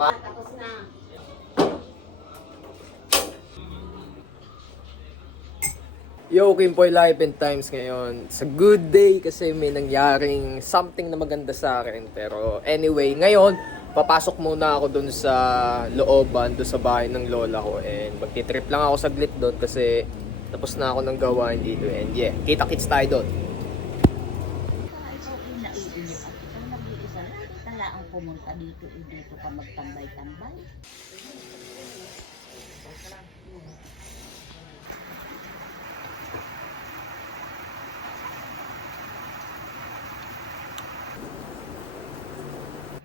Tapos na. Yo, Kimpoy Life and Times ngayon. It's a good day kasi may nangyaring something na maganda sa akin. Pero anyway, ngayon, papasok muna ako dun sa looban, dun sa bahay ng lola ko. And magtitrip lang ako saglit dun kasi tapos na ako ng gawain dito. And yeah, kita-kits tayo dun. Ang pumunta dito, dito ka magtambay-tambay.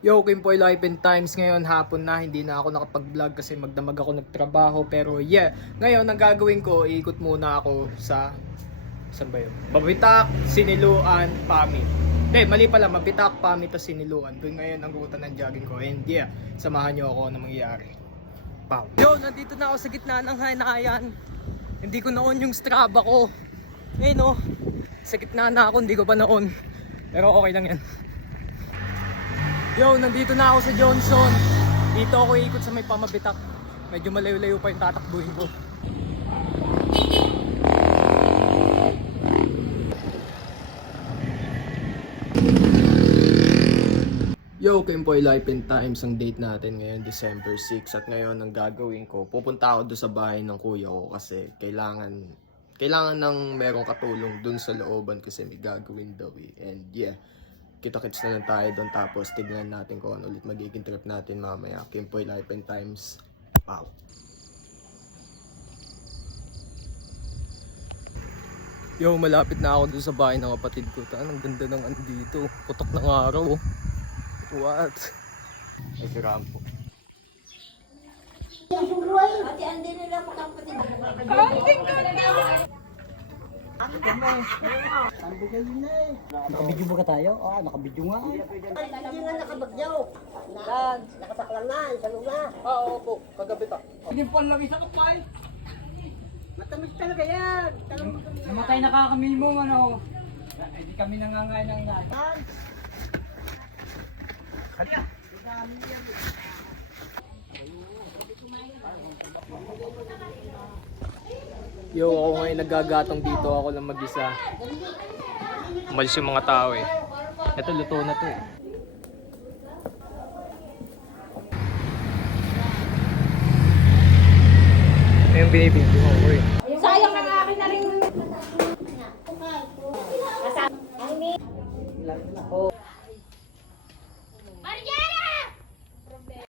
Yo, Kimpoy Life and Times ngayon, hapon na, hindi na ako nakapag-vlog kasi magdamag ako nagtrabaho. Pero yeah, ngayon ang gagawin ko, iikot muna ako sa, saan ba yun? Mabitak, Siniluan, Pami. Mali pala, Mabitak, Pami, tas Siniluan. Doon ngayon ang ruta ng jogging ko. And yeah, samahan nyo ako na mangyayari. Pow. Yo, nandito na ako sa gitna ng hanayan. Hindi ko na-on yung Strava ko. No, sa gitna na ako, hindi ko pa na-on. Pero okay lang yan. Yo, nandito na ako sa Johnson. Dito ako ikot sa may Pamabitak. Medyo malayo-layo pa yung tatakbuhin ko. Yo, Kimpoy Life and Times, ang date natin ngayon December 6. At ngayon ang gagawin ko, pupunta ako doon sa bahay ng kuya ko kasi kailangan ng merong katulong doon sa looban kasi may gagawin daw eh. And yeah, kita-kits na lang tayo doon tapos tignan natin kung ano ulit magiging trip natin mamaya. Kimpoy Life and Times, out. Yo, malapit na ako doon sa bahay ng kapatid ko. Ang ganda ng ano dito, putok ng araw. What? Ay, karampo. Ate, andi nila makapatid. Nakabidyo ba ka tayo? Oo, nakabidyo nga. Hindi nga nakabagyaw. Nakasaklangan, sa luna. Oo po, kagabi ta. Hindi pa lang isa ka pa. Matamis talaga yan. Namatay na kakamilmong ano. Hindi kami nangangain ng lahat. Yo, ako ngayon nagagatong dito, ako lang mag-isa. Umalis yung mga tao eh. Ito, luto na to eh. Ito yung binibigyo ko.